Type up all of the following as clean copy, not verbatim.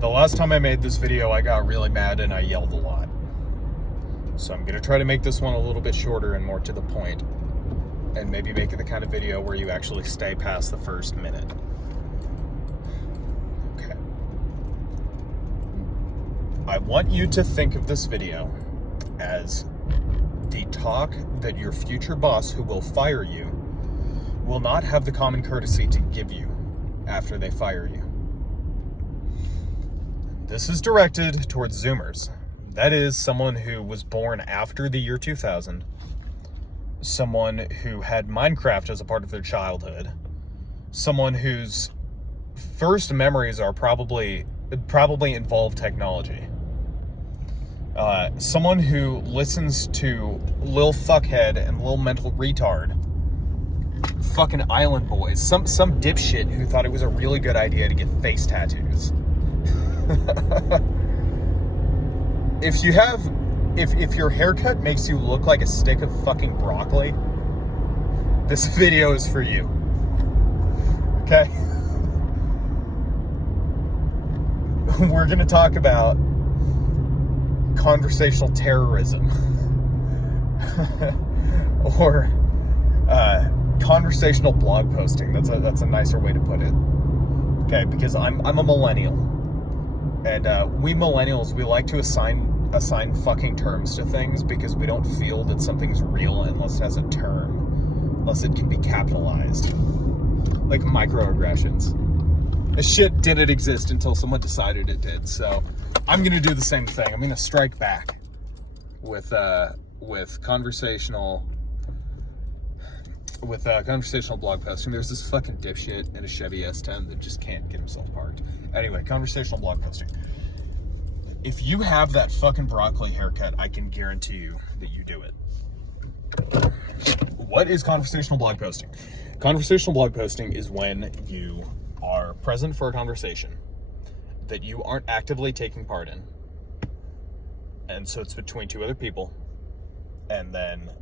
The last time I made this video, I got really mad and I yelled a lot. So I'm gonna try to make this one a little bit shorter and more to the point, and maybe make it the kind of video where you actually stay past the first minute. Okay. I want you to think of this video as the talk that your future boss who will fire you will not have the common courtesy to give you after they fire you. This is directed towards Zoomers. That is someone who was born after the year 2000, someone who had Minecraft as a part of their childhood, someone whose first memories are probably involve technology, someone who listens to Lil Fuckhead and Lil Mental Retard, fucking Island Boys, some dipshit who thought it was a really good idea to get face tattoos. If your haircut makes you look like a stick of fucking broccoli, this video is for you. Okay? We're gonna talk about conversational terrorism. Or conversational blog posting. That's a nicer way to put it. Okay, because I'm a millennial. And we millennials, we like to assign fucking terms to things because we don't feel that something's real unless it has a term, unless it can be capitalized. Like microaggressions. This shit didn't exist until someone decided it did. So I'm gonna do the same thing. I'm gonna strike back with conversational blog posting. There's this fucking dipshit in a Chevy S10 that just can't get himself parked. Anyway, conversational blog posting. If you have that fucking broccoli haircut, I can guarantee you that you do it. What is conversational blog posting? Conversational blog posting is when you are present for a conversation that you aren't actively taking part in. And so it's between two other people. And then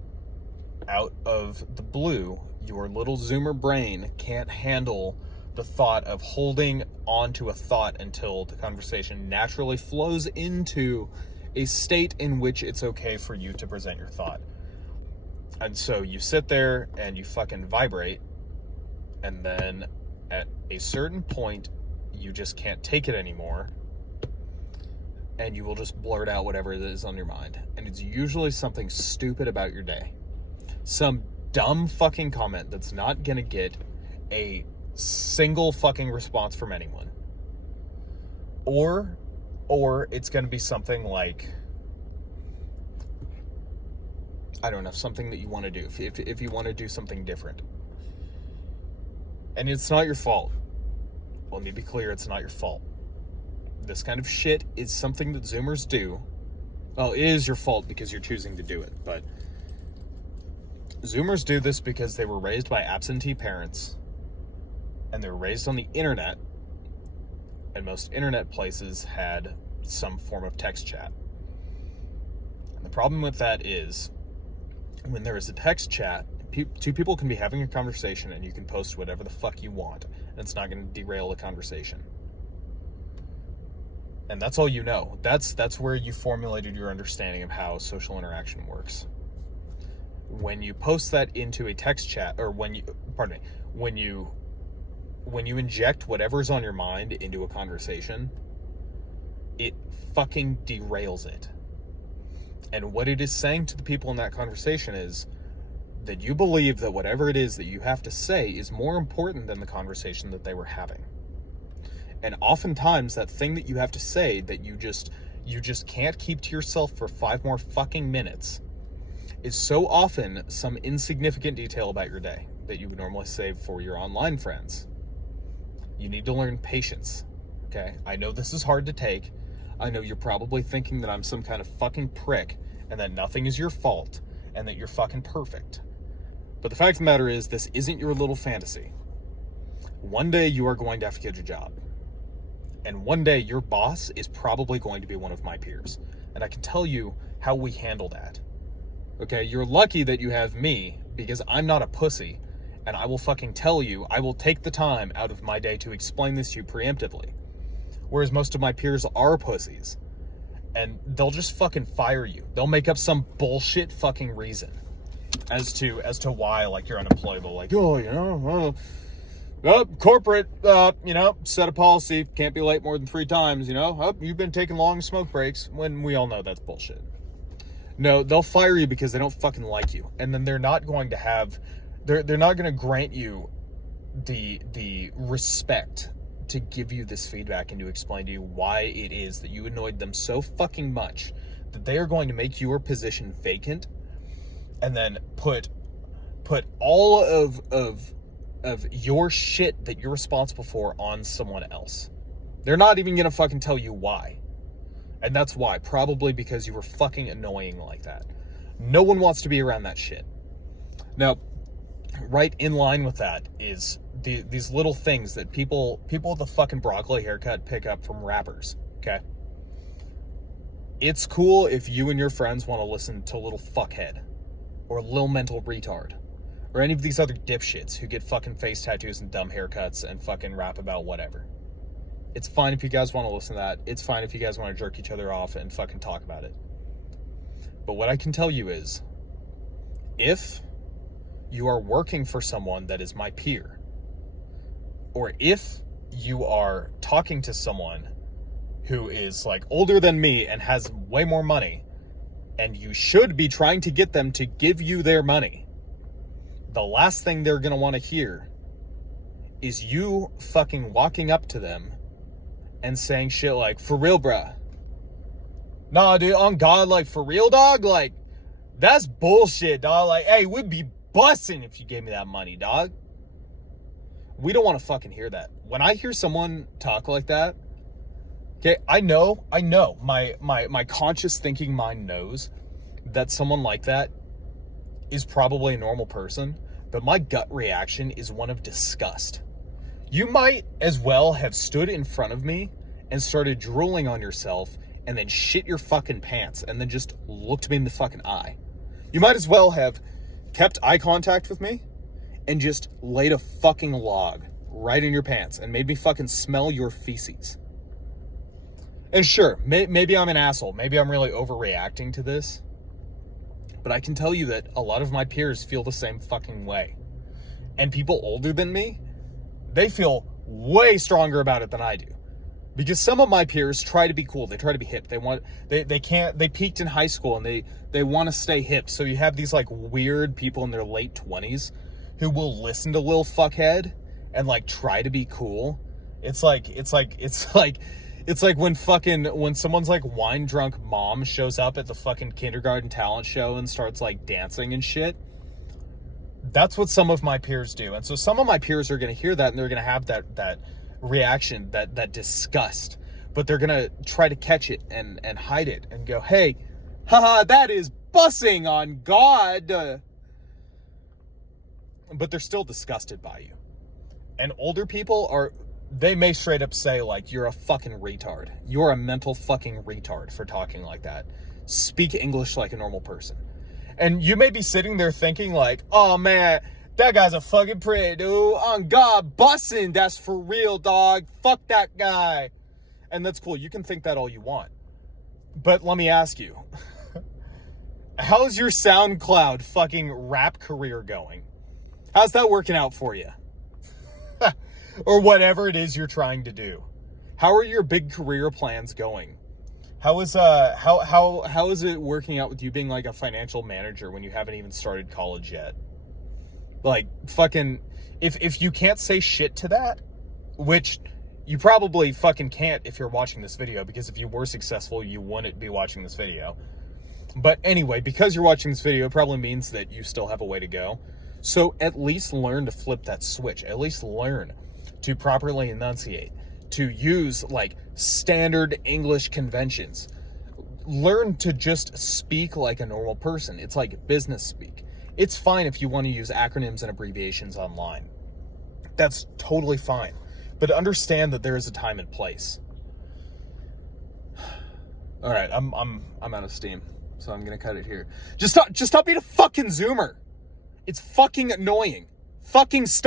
out of the blue, your little Zoomer brain can't handle the thought of holding on to a thought until the conversation naturally flows into a state in which it's okay for you to present your thought. And so you sit there and you fucking vibrate, and then at a certain point, you just can't take it anymore, and you will just blurt out whatever it is on your mind. And it's usually something stupid about your day. Some dumb fucking comment that's not gonna get a single fucking response from anyone. Or it's gonna be something like, I don't know, something that you want to do, if you want to do something different. And it's not your fault. Let me be clear, it's not your fault. This kind of shit is something that Zoomers do. Well, it is your fault because you're choosing to do it, but Zoomers do this because they were raised by absentee parents, and they were raised on the internet, and most internet places had some form of text chat. And the problem with that is, when there is a text chat, two people can be having a conversation and you can post whatever the fuck you want, and it's not going to derail the conversation. And that's all you know. That's where you formulated your understanding of how social interaction works. When you post that into a text chat, or when you inject whatever's on your mind into a conversation, it fucking derails it. And what it is saying to the people in that conversation is that you believe that whatever it is that you have to say is more important than the conversation that they were having. And oftentimes that thing that you have to say that you just can't keep to yourself for 5 more fucking minutes is so often some insignificant detail about your day that you would normally save for your online friends. You need to learn patience, okay? I know this is hard to take. I know you're probably thinking that I'm some kind of fucking prick and that nothing is your fault and that you're fucking perfect. But the fact of the matter is, this isn't your little fantasy. One day you are going to have to get a job. And one day your boss is probably going to be one of my peers. And I can tell you how we handle that. Okay, you're lucky that you have me, because I'm not a pussy, and I will fucking tell you, I will take the time out of my day to explain this to you preemptively. whereas most of my peers are pussies. And they'll just fucking fire you. They'll make up some bullshit fucking reason as to why, like, you're unemployable. Like, corporate, set a policy, can't be late more than 3 times, you've been taking long smoke breaks, when we all know that's bullshit. No, they'll fire you because they don't fucking like you. And then they're not going to they're not going to grant you the respect to give you this feedback and to explain to you why it is that you annoyed them so fucking much that they are going to make your position vacant and then put all of your shit that you're responsible for on someone else. They're not even gonna fucking tell you why. And that's why. Probably because you were fucking annoying like that. No one wants to be around that shit. Now, right in line with that is these little things that people with a fucking broccoli haircut pick up from rappers, okay? It's cool if you and your friends want to listen to Little Fuckhead or Lil Mental Retard or any of these other dipshits who get fucking face tattoos and dumb haircuts and fucking rap about whatever. It's fine if you guys want to listen to that. It's fine if you guys want to jerk each other off and fucking talk about it. But what I can tell you is, if you are working for someone that is my peer, or if you are talking to someone who is like older than me and has way more money, and you should be trying to get them to give you their money, the last thing they're going to want to hear is you fucking walking up to them and saying shit like, for real, bruh. Nah, dude, on God, like, for real, dog? Like, that's bullshit, dog. Like, hey, we'd be busting if you gave me that money, dog. We don't want to fucking hear that. When I hear someone talk like that, okay, I know, my conscious thinking mind knows that someone like that is probably a normal person, but my gut reaction is one of disgust. You might as well have stood in front of me and started drooling on yourself and then shit your fucking pants and then just looked me in the fucking eye. You might as well have kept eye contact with me and just laid a fucking log right in your pants and made me fucking smell your feces. And sure, maybe I'm an asshole. Maybe I'm really overreacting to this. But I can tell you that a lot of my peers feel the same fucking way. And people older than me, they feel way stronger about it than I do. Because some of my peers try to be cool. They try to be hip. They peaked in high school and they want to stay hip. So you have these like weird people in their late 20s who will listen to Lil Fuckhead and like try to be cool. It's like when someone's like wine drunk mom shows up at the fucking kindergarten talent show and starts like dancing and shit. That's what some of my peers do. And so some of my peers are going to hear that and they're going to have that reaction, that disgust, but they're going to try to catch it and hide it and go, hey, haha, that is bussing on God. But they're still disgusted by you. And older people they may straight up say, like, you're a fucking retard. You're a mental fucking retard for talking like that. Speak English like a normal person. And you may be sitting there thinking, like, oh, man, that guy's a fucking prick, dude. On God, bussin', that's for real, dog. Fuck that guy. And that's cool. You can think that all you want. But let me ask you, how's your SoundCloud fucking rap career going? How's that working out for you? Or whatever it is you're trying to do. How are your big career plans going? How is it working out with you being like a financial manager when you haven't even started college yet? Like, fucking, if you can't say shit to that, which you probably fucking can't if you're watching this video, because if you were successful, you wouldn't be watching this video. But anyway, because you're watching this video, it probably means that you still have a way to go. So at least learn to flip that switch. At least learn to properly enunciate, to use like standard English conventions. Learn to just speak like a normal person. It's like business speak. It's fine if you want to use acronyms and abbreviations online. That's totally fine. But understand that there is a time and place. All right, I'm out of steam, so I'm gonna cut it here. Just stop being a fucking Zoomer. It's fucking annoying. Fucking stop.